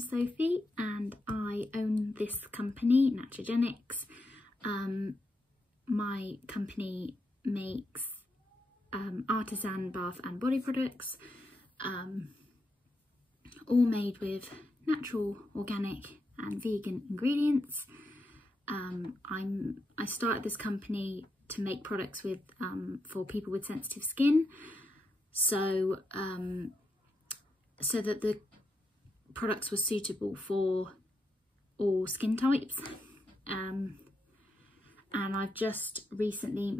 Sophie and I own this company, Naturgenics. My company makes artisan bath and body products, all made with natural, organic and vegan ingredients. I started this company to make products with for people with sensitive skin, so that the products were suitable for all skin types. And I've just recently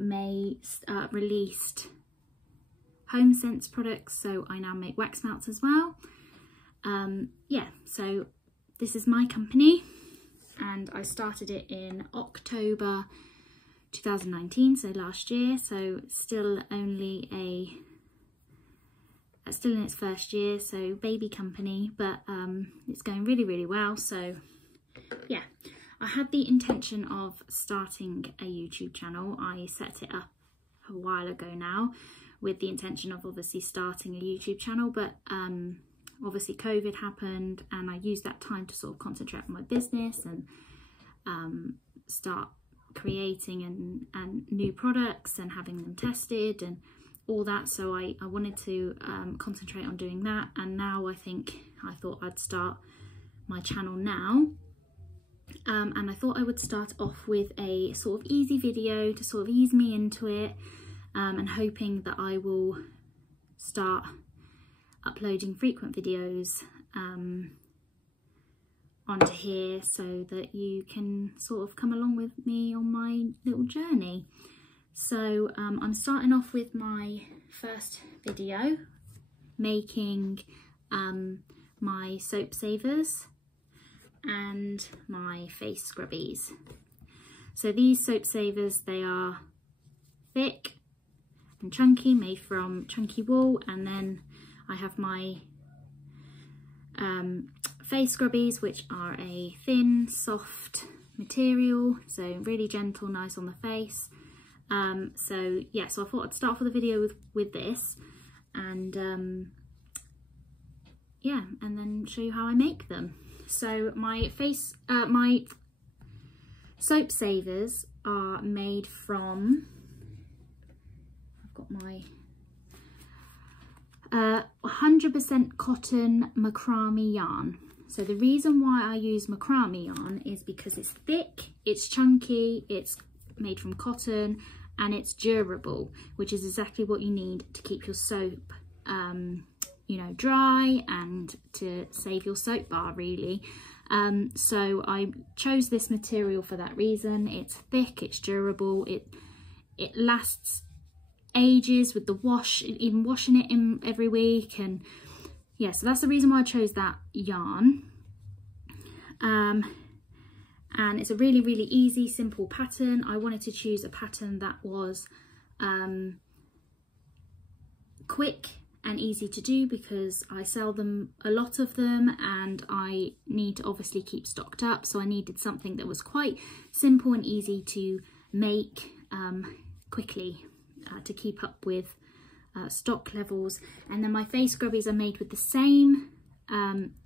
released home sense products, so I now make wax melts as well. Yeah, so this is my company, and I started it in October 2019, so last year, so still only still in its first year, so baby company, but it's going really well. So yeah, I had the intention of starting a YouTube channel. I set it up a while ago now with the intention of obviously starting a YouTube channel, but obviously COVID happened and I used that time to sort of concentrate on my business and start creating and new products and having them tested and all that. So I wanted to concentrate on doing that, and now I thought I'd start my channel now. And I thought I would start off with a sort of easy video to sort of ease me into it, and hoping that I will start uploading frequent videos onto here so that you can sort of come along with me on my little journey. So I'm starting off with my first video, making my soap savers and my face scrubbies. So these soap savers, they are thick and chunky, made from chunky wool, and then I have my face scrubbies, which are a thin, soft material, so really gentle, nice on the face. So yeah, so I thought I'd start off with a video with this, and yeah, and then show you how I make them. So my soap savers are made from, I've got my 100% cotton Macrame yarn. So the reason why I use Macrame yarn is because it's thick, it's chunky, it's made from cotton, and it's durable, which is exactly what you need to keep your soap you know, dry and to save your soap bar, really. So I chose this material for that reason. It's thick, it's durable, it lasts ages with the wash, even washing it in every week, and yeah, so that's the reason why I chose that yarn. And it's a really easy, simple pattern. I wanted to choose a pattern that was quick and easy to do because I sell them, a lot of them, and I need to obviously keep stocked up, so I needed something that was quite simple and easy to make quickly to keep up with stock levels. And then my face scrubbies are made with the same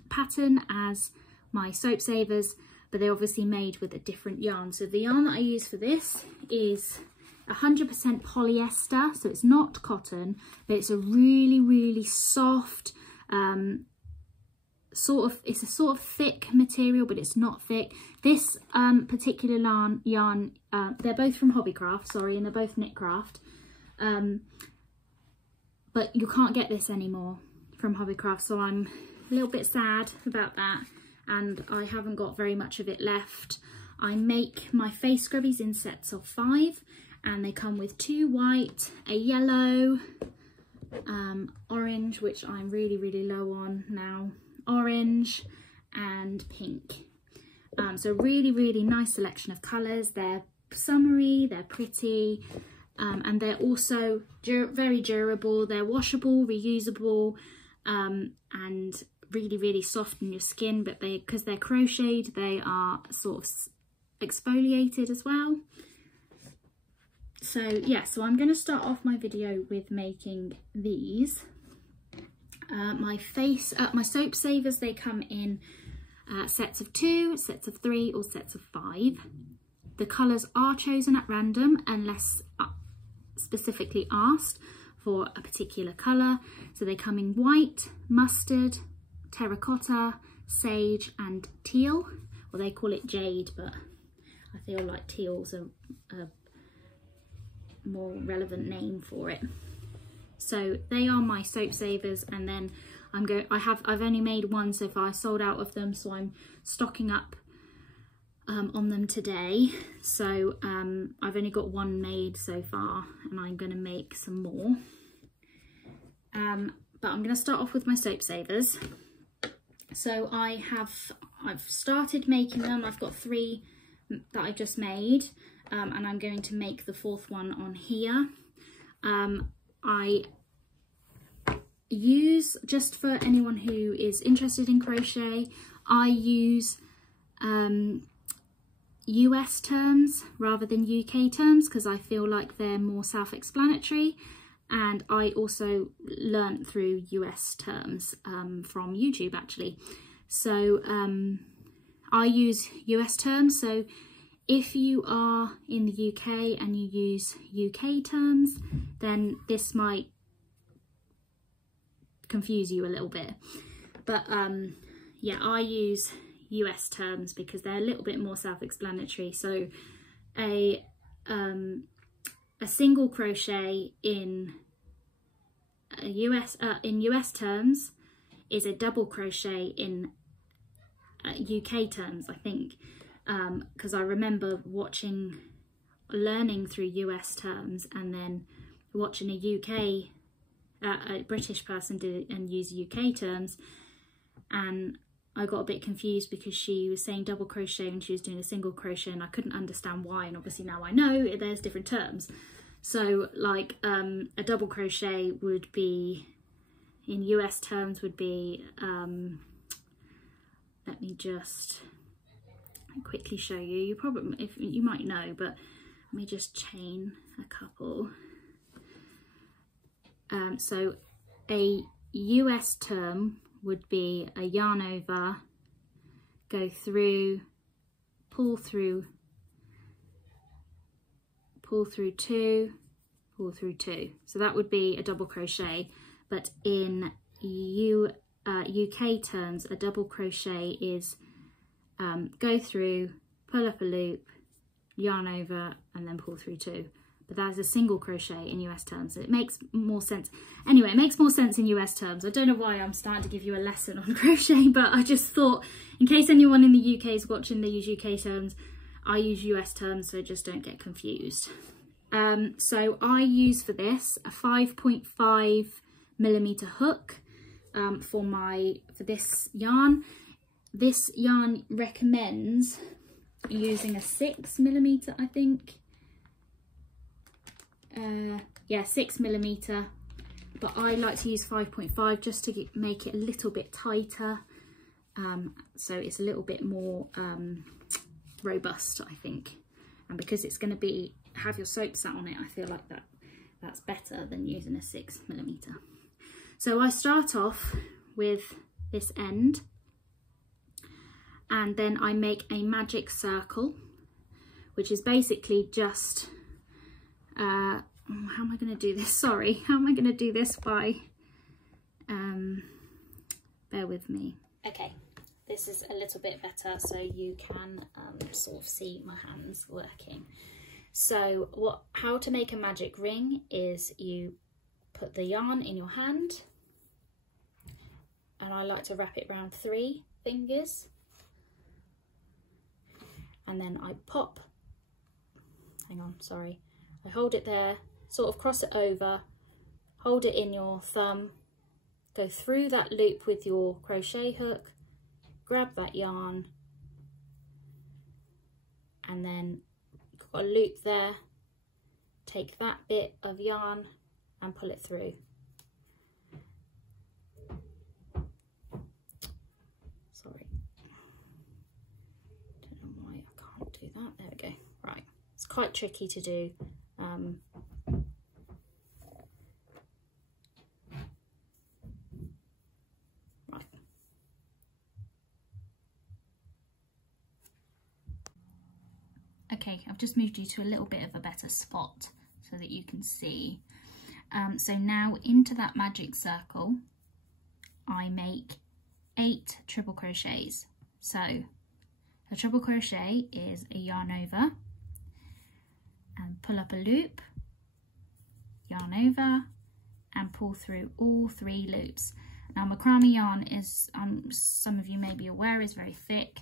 pattern as my soap savers, but they're obviously made with a different yarn. So the yarn that I use for this is 100% polyester, so it's not cotton, but it's a really soft it's a sort of thick material, but it's not thick. This particular yarn, they're both from Hobbycraft, sorry, and they're both Knitcraft, but you can't get this anymore from Hobbycraft, so I'm a little bit sad about that, and I haven't got very much of it left. I make my face scrubbies in sets of 5, and they come with 2 white, a yellow, orange, which I'm really low on now, orange, and pink. So really nice selection of colours. They're summery, they're pretty, and they're also very durable. They're washable, reusable, and really soft on your skin, but because they're crocheted, they are sort of exfoliated as well. So yeah, so I'm going to start off my video with making these. My soap savers, they come in sets of 2, sets of 3 or sets of 5. The colours are chosen at random unless specifically asked for a particular colour. So they come in white, mustard, terracotta, sage and teal. Well, they call it jade, but I feel like teal's a more relevant name for it. So they are my Soap Savers, and then I've only made one so far. I sold out of them, so I'm stocking up on them today. So I've only got one made so far, and I'm going to make some more. But I'm going to start off with my Soap Savers. So I've started making them. I've got 3 that I just made, and I'm going to make the 4th one on here. I use, just for anyone who is interested in crochet, I use US terms rather than UK terms because I feel like they're more self-explanatory, and I also learnt through US terms from YouTube actually. So I use US terms, so if you are in the UK and you use UK terms, then this might confuse you a little bit. But yeah, I use US terms because they're a little bit more self-explanatory. So a single crochet in US terms is a double crochet in UK terms, I think, because I remember learning through US terms and then watching a British person do and use UK terms, and I got a bit confused because she was saying double crochet and she was doing a single crochet, and I couldn't understand why, and obviously now I know there's different terms. So like a double crochet would be, in US terms, would be, let me just quickly show you. You probably, if you might know, but let me just chain a couple. So a US term would be a yarn over, go through, pull through 2, pull through 2. So that would be a double crochet. But in UK terms, a double crochet is go through, pull up a loop, yarn over, and then pull through 2. But that is a single crochet in US terms. It makes more sense. Anyway, it makes more sense in US terms. I don't know why I'm starting to give you a lesson on crochet, but I just thought, in case anyone in the UK is watching, they use UK terms, I use US terms, so just don't get confused. So I use for this a 5.5mm hook for this yarn. This yarn recommends using a 6mm, I think. Yeah, 6mm, but I like to use 5.5 just to make it a little bit tighter, so it's a little bit more robust, I think. And because it's going to have your soap sat on it, I feel like that's better than using a 6mm. So I start off with this end, and then I make a magic circle, which is basically just how am I going to do this? Sorry, how am I going to do this by bear with me. Okay, this is a little bit better so you can sort of see my hands working. So how to make a magic ring is you put the yarn in your hand, and I like to wrap it around 3 fingers, and then I I hold it there, sort of cross it over, hold it in your thumb, go through that loop with your crochet hook, grab that yarn, and then you've got a loop there, take that bit of yarn and pull it through. Sorry, don't know why I can't do that. There we go. Right, it's quite tricky to do. Right. Okay, I've just moved you to a little bit of a better spot so that you can see. So now into that magic circle, I make 8 triple crochets. So a triple crochet is a yarn over and pull up a loop, yarn over and pull through all 3 loops. Now macrame yarn is, some of you may be aware, is very thick,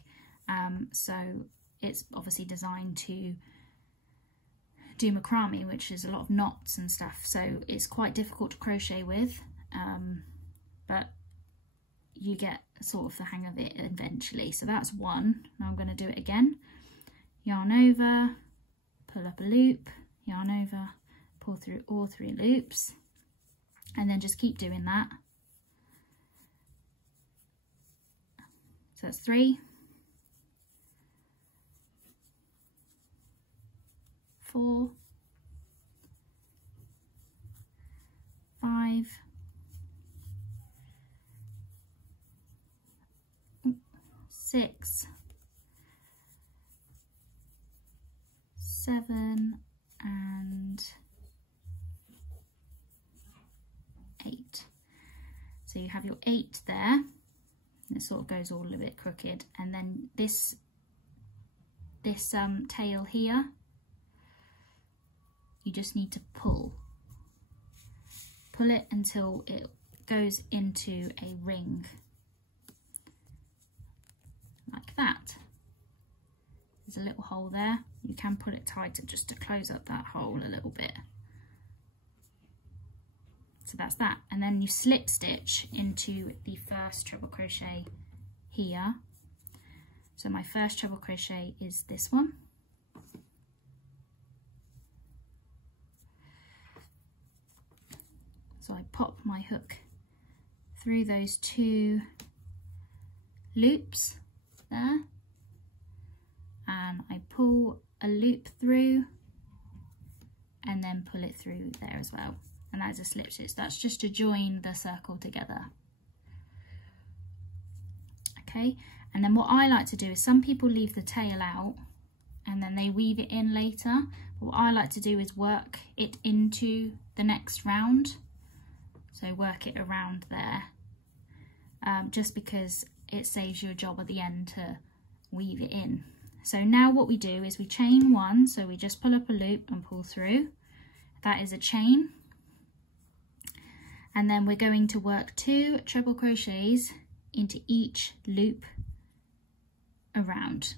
so it's obviously designed to do macrame, which is a lot of knots and stuff, so it's quite difficult to crochet with, but you get sort of the hang of it eventually. So that's 1. Now I'm going to do it again. Yarn over, pull up a loop, yarn over, pull through all 3 loops, and then just keep doing that. So that's 3, 4, 5, 6, 7 and 8. So you have your 8 there, and it sort of goes all a bit crooked, and then this tail here, you just need to pull it until it goes into a ring like that. There's a little hole there. You can pull it tighter just to close up that hole a little bit. So that's that, and then you slip stitch into the first triple crochet here. So my first triple crochet is this one. So I pop my hook through those 2 loops there, and I pull a loop through and then pull it through there as well, and that is a slip stitch. That's just to join the circle together. Okay, and then what I like to do is, some people leave the tail out and then they weave it in later. What I like to do is work it into the next round, so work it around there, just because it saves you a job at the end to weave it in. So now what we do is we chain 1, so we just pull up a loop and pull through. That is a chain. And then we're going to work 2 triple crochets into each loop around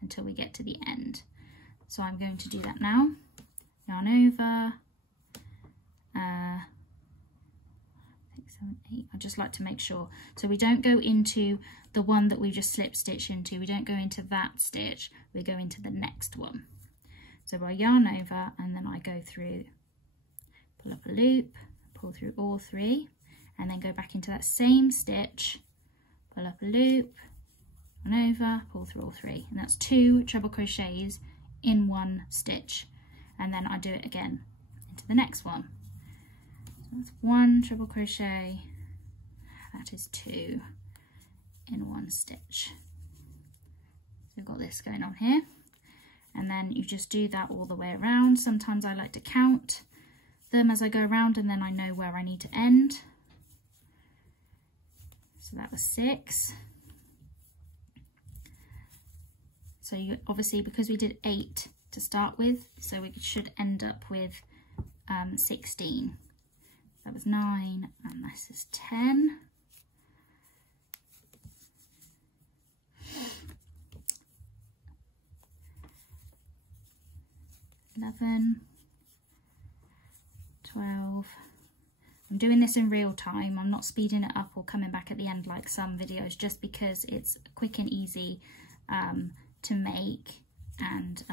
until we get to the end. So I'm going to do that now. Yarn over, 6, 7, 8. I just like to make sure, so we don't go into the one that we just slip stitch into, we don't go into that stitch, we go into the next one. So I yarn over and then I go through, pull up a loop, pull through all 3, and then go back into that same stitch, pull up a loop, yarn over, pull through all 3, and that's 2 treble crochets in 1 stitch, and then I do it again into the next one. So that's 1 triple crochet, that is 2 in 1 stitch. So we've got this going on here, and then you just do that all the way around. Sometimes I like to count them as I go around, and then I know where I need to end. So that was 6. So you obviously, because we did 8 to start with, so we should end up with 16. That was 9, and this is 10. 11, 12. I'm doing this in real time. I'm not speeding it up or coming back at the end like some videos, just because it's quick and easy to make, and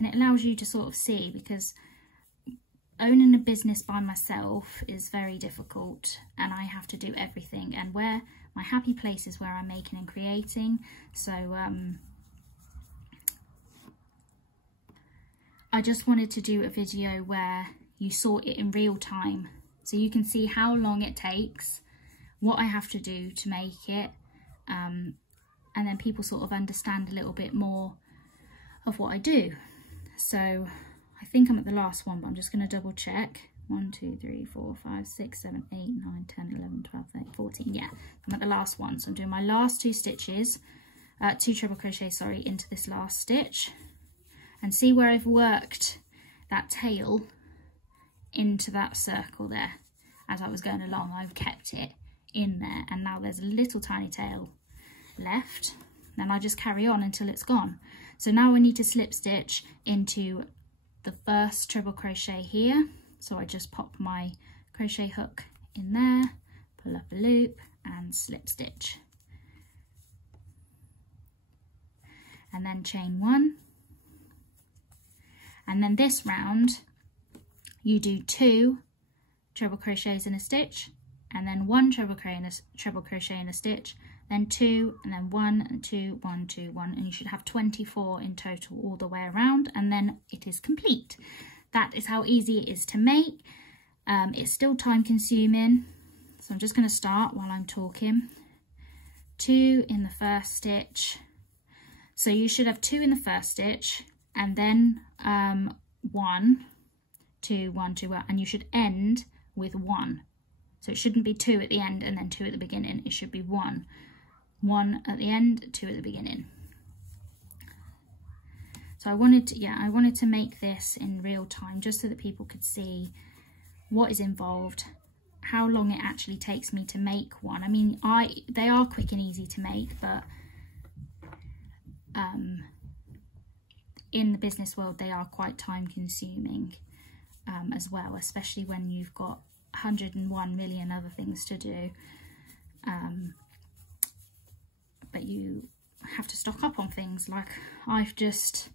it allows you to sort of see, because owning a business by myself is very difficult and I have to do everything, and where my happy place is where I'm making and creating. So I just wanted to do a video where you saw it in real time, so you can see how long it takes, what I have to do to make it, and then people sort of understand a little bit more of what I do. So I think I'm at the last one, but I'm just going to double check. 1, 2, 3, 4, 5, 6, 7, 8, 9, 10, 11, 12, 13, 14. Yeah, I'm at the last one. So I'm doing my last 2 stitches, 2 treble crochet, sorry, into this last stitch. And see where I've worked that tail into that circle there. As I was going along, I've kept it in there, and now there's a little tiny tail left. Then I just carry on until it's gone. So now I need to slip stitch into the first treble crochet here. So I just pop my crochet hook in there, pull up a loop and slip stitch. And then chain 1. And then this round, you do 2 treble crochets in a stitch, and then 1 treble crochet in a stitch, then 2, and then 1 and 2, 1, 2, 1, and you should have 24 in total all the way around, and then it is complete. That is how easy it is to make. It's still time consuming, so I'm just going to start while I'm talking. 2 in the first stitch, so you should have 2 in the first stitch, and then 1, 2, 1, 2, 1, and you should end with 1. So it shouldn't be 2 at the end and then 2 at the beginning. It should be 1. 1 at the end, 2 at the beginning. So I wanted to make this in real time just so that people could see what is involved, how long it actually takes me to make one. I mean, they are quick and easy to make, but in the business world they are quite time consuming as well, especially when you've got 101 million other things to do. But you have to stock up on things. Like I've just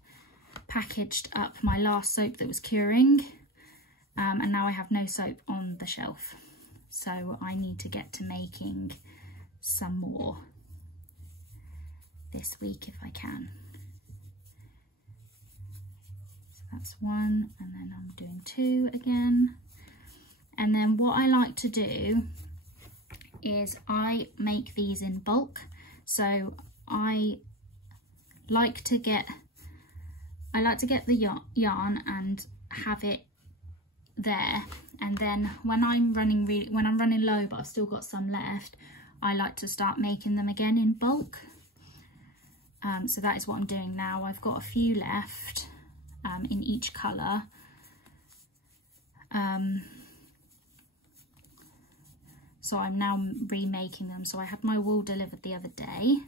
packaged up my last soap that was curing, and now I have no soap on the shelf, so I need to get to making some more this week if I can. So that's 1, and then I'm doing 2 again. And then what I like to do is I make these in bulk. So I like to get the yarn and have it there, and then when I'm running low but I've still got some left, I like to start making them again in bulk. So that is what I'm doing now. I've got a few left in each colour. So I'm now remaking them. So I had my wool delivered the other day,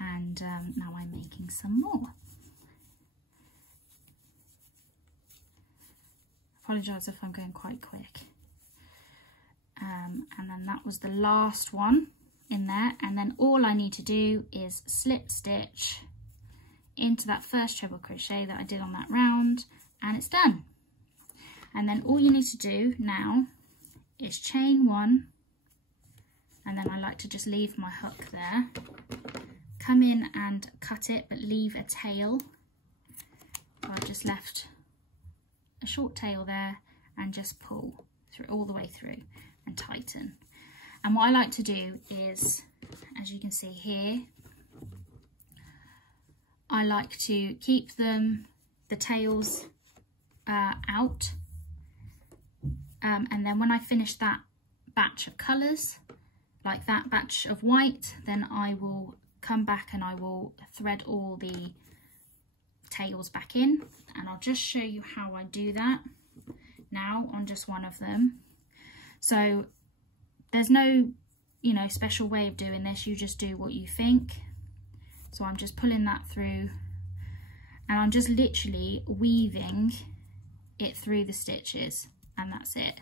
and now I'm making some more. Apologise if I'm going quite quick. And then that was the last one in there, and then all I need to do is slip stitch into that first treble crochet that I did on that round, and it's done. And then all you need to do now is chain 1, and then I like to just leave my hook there, come in and cut it but leave a tail. So I've just left a short tail there and just pull through all the way through and tighten. And what I like to do is, as you can see here, I like to keep the tails out, and then when I finish that batch of colours, like that batch of white, then I will come back and I will thread all the tails back in, and I'll just show you how I do that now on just one of them. So there's no, special way of doing this, you just do what you think. So I'm just pulling that through, and I'm just literally weaving it through the stitches, and that's it.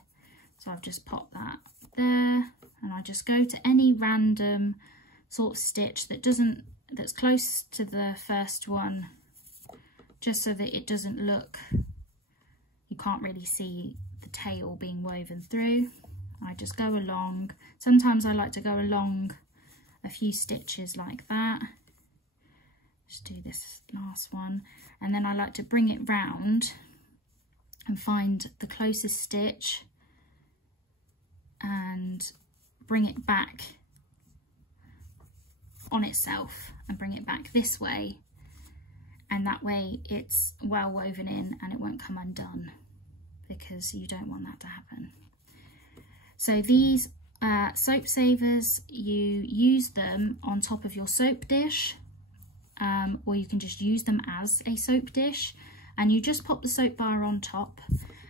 So I've just popped that there, and I just go to any random sort of stitch that's close to the first one, just so that it doesn't look, you can't really see the tail being woven through. I just go along. Sometimes I like to go along a few stitches like that. Just do this last one, and then I like to bring it round and find the closest stitch and bring it back on itself and bring it back this way, and that way it's well woven in and it won't come undone, because you don't want that to happen. So these soap savers, you use them on top of your soap dish, or you can just use them as a soap dish, and you just pop the soap bar on top,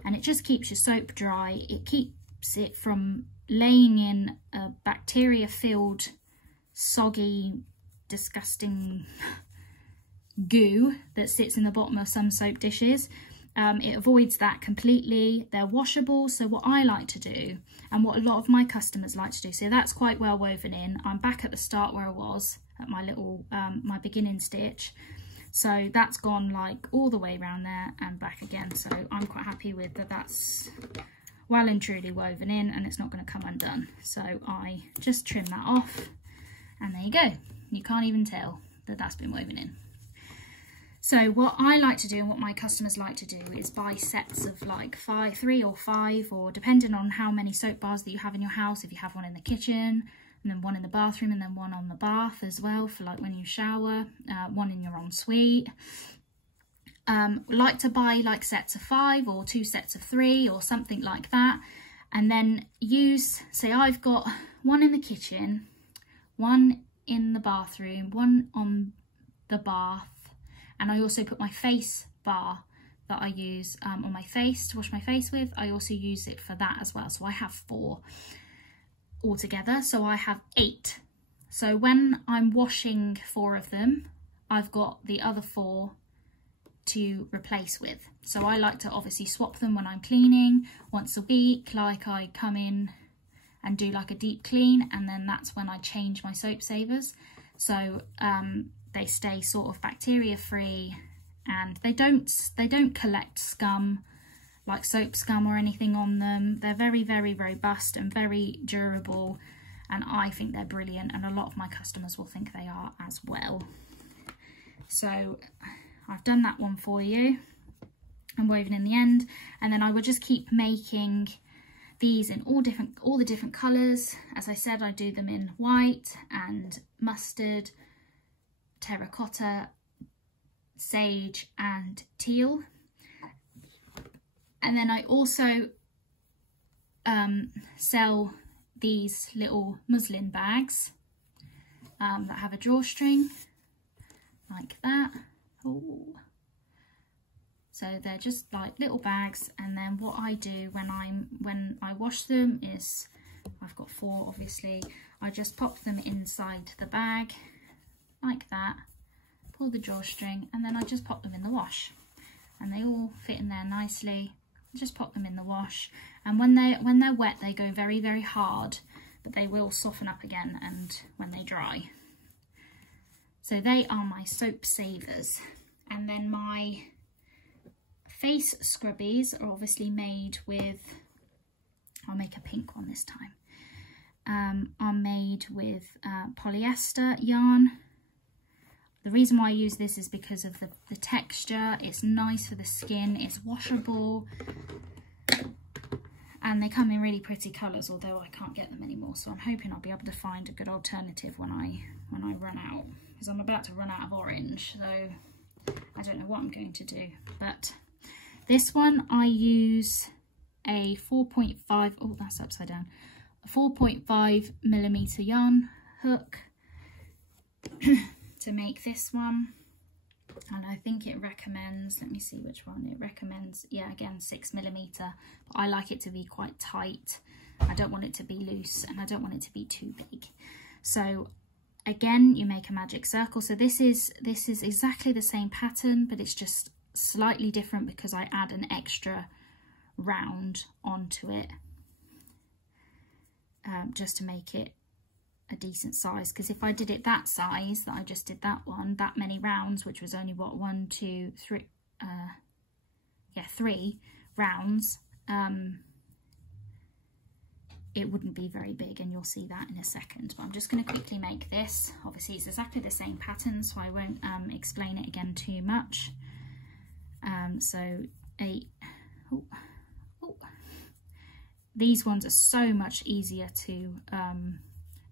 and it just keeps your soap dry. It keeps it from laying in a bacteria-filled, soggy, disgusting goo that sits in the bottom of some soap dishes. It avoids that completely. They're washable, so what I like to do, and what a lot of my customers like to do, so that's quite well woven in. I'm back at the start where I was at my little my beginning stitch, so that's gone like all the way around there and back again, so I'm quite happy with that. That's well and truly woven in and it's not going to come undone. So I just trim that off, and there you go. You can't even tell that that's been woven in. So what I like to do, and what my customers like to do, is buy sets of like 3 or 5, or depending on how many soap bars that you have in your house. If you have one in the kitchen, and then one in the bathroom, and then one on the bath as well for like when you shower, one in your ensuite. Like to buy like sets of 5 or 2 sets of 3 or something like that, and then use, say I've got one in the kitchen, one in the bathroom, one on the bath, and I also put my face bar that I use on my face to wash my face with. I also use it for that as well, so I have 4 altogether, so I have 8. So when I'm washing 4 of them, I've got the other 4 to replace with. So I like to obviously swap them when I'm cleaning once a week, like I come in and do like a deep clean, and then that's when I change my soap savers. So they stay sort of bacteria free, and they don't collect scum like soap scum or anything on them. They're very, very robust and very durable, and I think they're brilliant, and a lot of my customers will think they are as well. So I've done that one for you and woven in the end, and then I will just keep making these in all the different colours. As I said, I do them in white and mustard, terracotta, sage and teal. And then I also sell these little muslin bags that have a drawstring like that. Ooh. So they're just like little bags, and then what I do when I wash them is, I've got 4 obviously, I just pop them inside the bag like that, pull the drawstring, and then I just pop them in the wash, and they all fit in there nicely. Just pop them in the wash, and when they're wet they go very, very hard, but they will soften up again and when they dry. So they are my soap savers. And then my face scrubbies are obviously made with, I'll make a pink one this time, are made with polyester yarn. The reason why I use this is because of the texture. It's nice for the skin, it's washable, and they come in really pretty colours, although I can't get them anymore, so I'm hoping I'll be able to find a good alternative when I run out, because I'm about to run out of orange, so I don't know what I'm going to do. But this one I use a 4.5, oh that's upside down, a 4.5mm yarn hook to make this one, and I think it recommends, let me see which one it recommends, yeah, again 6mm, but I like it to be quite tight. I don't want it to be loose and I don't want it to be too big. So again, you make a magic circle. So this is exactly the same pattern, but it's just slightly different because I add an extra round onto it, just to make it a decent size. Because if I did it that size that I just did that one, that many rounds, which was only what, 1, 2, 3, yeah, 3 rounds, it wouldn't be very big, and you'll see that in a second. But I'm just going to quickly make this. Obviously it's exactly the same pattern, so I won't explain it again too much. So these ones are so much easier to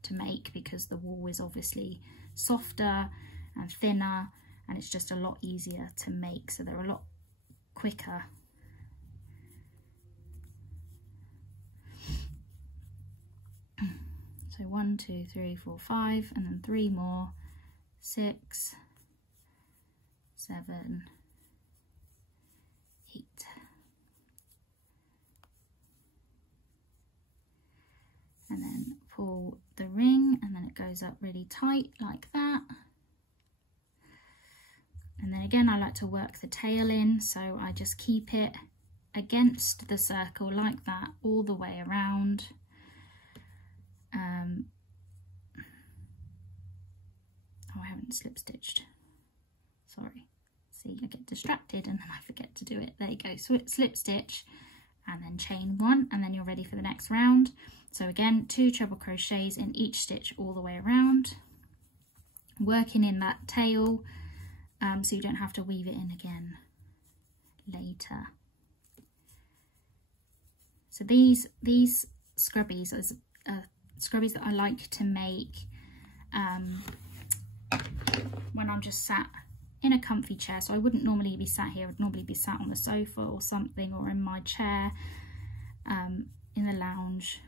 make because the wool is obviously softer and thinner, and it's just a lot easier to make, so they're a lot quicker. So 1, 2, 3, 4, 5, and then 3 more, 6, 7, 8. And then pull the ring, and then it goes up really tight like that. And then again, I like to work the tail in, so I just keep it against the circle like that all the way around. Oh, I haven't slip stitched, sorry. See, I get distracted and then I forget to do it. There you go, so slip stitch and then chain 1, and then you're ready for the next round. So again, 2 treble crochets in each stitch all the way around, working in that tail, so you don't have to weave it in again later. So these scrubbies are scrubbies that I like to make when I'm just sat in a comfy chair. So I wouldn't normally be sat here, I would normally be sat on the sofa or something, or in my chair in the lounge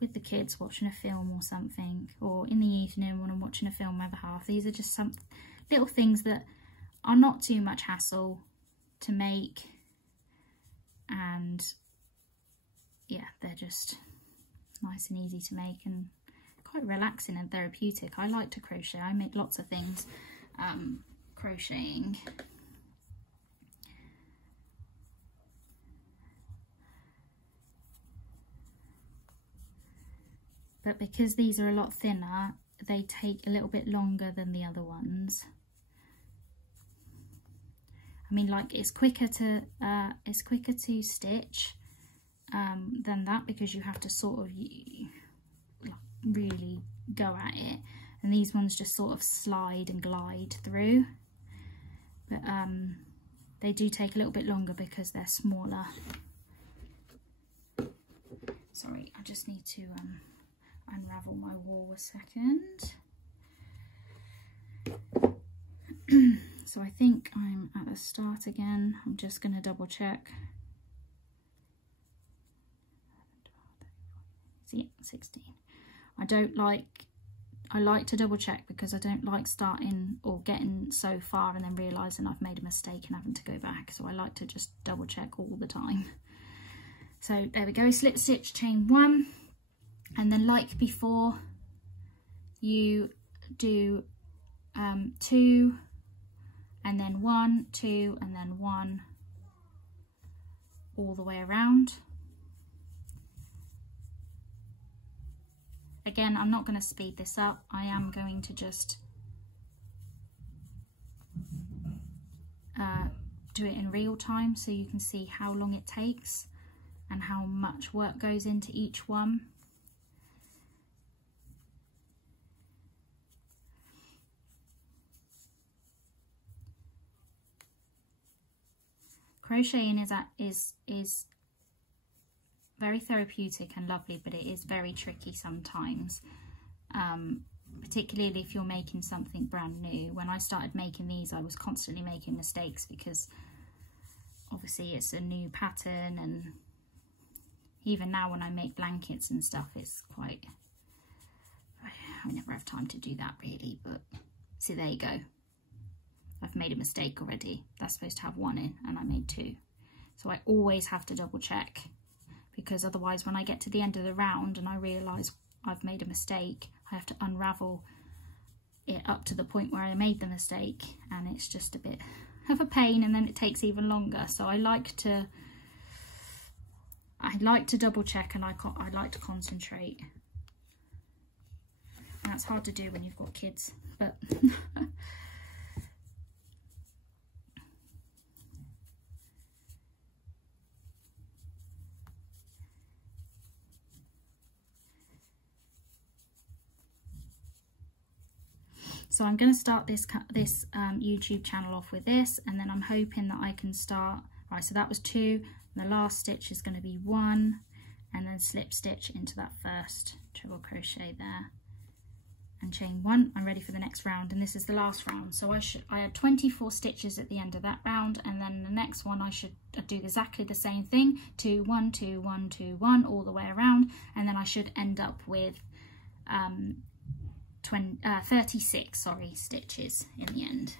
with the kids watching a film or something, or in the evening when I'm watching a film with a half. These are just some little things that are not too much hassle to make, and yeah, they're just nice and easy to make and quite relaxing and therapeutic. I like to crochet. I make lots of things crocheting. But because these are a lot thinner, they take a little bit longer than the other ones. I mean, like, it's quicker to stitch than that, because you have to sort of really go at it, and these ones just sort of slide and glide through. But they do take a little bit longer because they're smaller. Sorry, I just need to unravel my wool a second. So I think I'm at the start again. I'm just going to double check. See, 16. I like to double check, because I don't like starting or getting so far and then realising I've made a mistake and having to go back. So I like to just double check all the time. So there we go, slip stitch, chain 1, and then like before, you do 2 and then 1, 2 and then 1 all the way around. Again, I'm not going to speed this up. I am going to just do it in real time so you can see how long it takes and how much work goes into each one. Crocheting is very therapeutic and lovely, but it is very tricky sometimes, particularly if you're making something brand new. When I started making these, I was constantly making mistakes because obviously it's a new pattern, and even now when I make blankets and stuff, it's quite, I never have time to do that really. But see, there you go, I've made a mistake already. That's supposed to have 1 in and I made 2, so I always have to double check, because otherwise when I get to the end of the round and I realise I've made a mistake, I have to unravel it up to the point where I made the mistake, and it's just a bit of a pain, and then it takes even longer. So I like to double check, and I like to concentrate, and that's hard to do when you've got kids, but so I'm going to start this YouTube channel off with this, and then I'm hoping that I can start, right, so that was 2, and the last stitch is going to be 1, and then slip stitch into that first treble crochet there, and chain 1. I'm ready for the next round, and this is the last round. So I had 24 stitches at the end of that round, and then the next one I should do exactly the same thing, 2 1 2 1 2 1 all the way around, and then I should end up with 36 stitches in the end.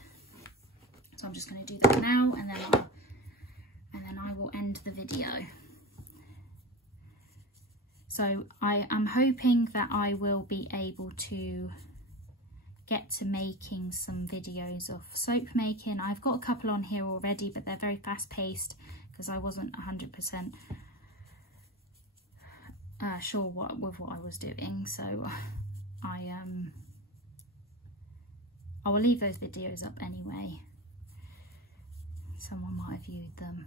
So I'm just going to do that now, and then I will end the video. So I am hoping that I will be able to get to making some videos of soap making. I've got a couple on here already, but they're very fast paced because I wasn't 100% sure with what I was doing. So I will leave those videos up anyway. Someone might have viewed them.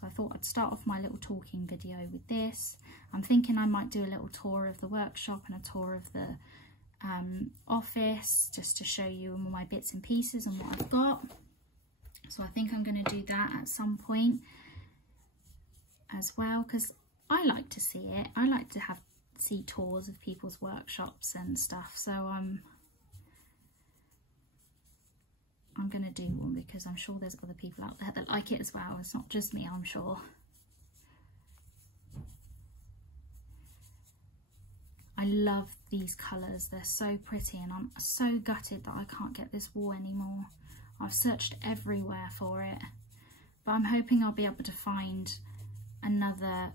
So I thought I'd start off my little talking video with this. I'm thinking I might do a little tour of the workshop and a tour of the office, just to show you all my bits and pieces and what I've got. So I think I'm going to do that at some point as well, because I like to see it. I like to see tours of people's workshops and stuff. So I'm going to do one because I'm sure there's other people out there that like it as well. It's not just me, I'm sure. I love these colours. They're so pretty, and I'm so gutted that I can't get this wool anymore. I've searched everywhere for it, but I'm hoping I'll be able to find another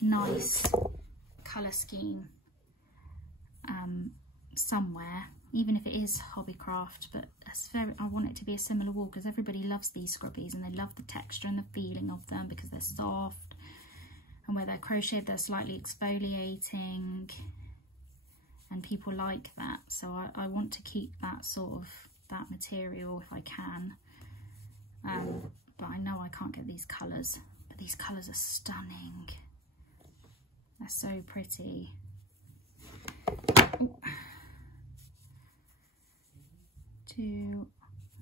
nice colour scheme somewhere, even if it is Hobbycraft, but I want it to be a similar wool because everybody loves these scrubbies and they love the texture and the feeling of them because they're soft, and where they're crocheted they're slightly exfoliating, and people like that. So I want to keep that sort of material if I can, but I know I can't get these colours, but these colours are stunning. They're so pretty. Ooh. 2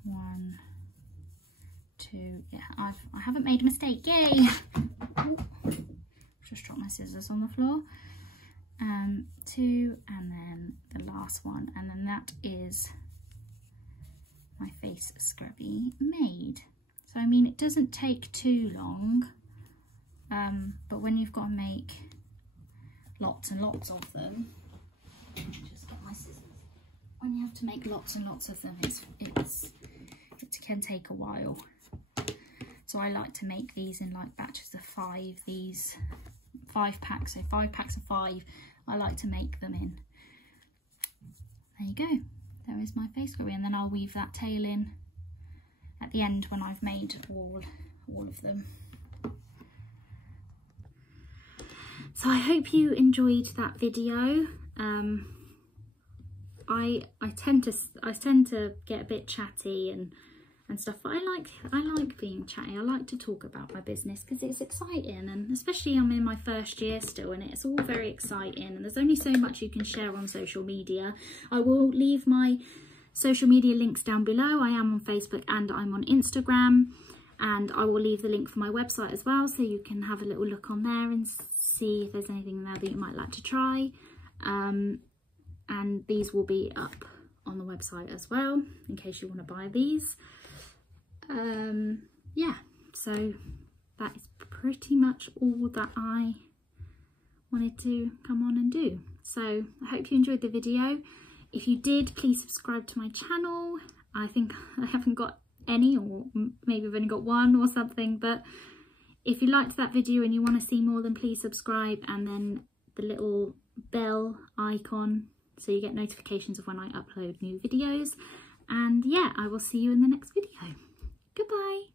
1 2. Yeah, I haven't made a mistake. Yay! Ooh. Just dropped my scissors on the floor. 2, and then the last one, and then that is my face scrubby made. So I mean, it doesn't take too long, but when you've got to make lots and lots of them, just get my scissors. When you have to make lots and lots of them, it can take a while. So I like to make these in like batches of 5. These 5 packs, so 5 packs of 5. I like to make them in. There you go. There is my face scrubby, and then I'll weave that tail in at the end when I've made all of them. So I hope you enjoyed that video. I tend to get a bit chatty and stuff, but I like being chatty. I like to talk about my business because it's exciting, and especially I'm in my first year still, and it's all very exciting, and there's only so much you can share on social media. I will leave my social media links down below. I am on Facebook and I'm on Instagram, and I will leave the link for my website as well, so you can have a little look on there and see if there's anything there that you might like to try. And these will be up on the website as well in case you want to buy these. Yeah, so that is pretty much all that I wanted to come on and do. So I hope you enjoyed the video. If you did, please subscribe to my channel. I think I haven't got any, or maybe I've only got one or something, but if you liked that video and you want to see more, then please subscribe, and then the little bell icon so you get notifications of when I upload new videos. And yeah, I will see you in the next video. Goodbye.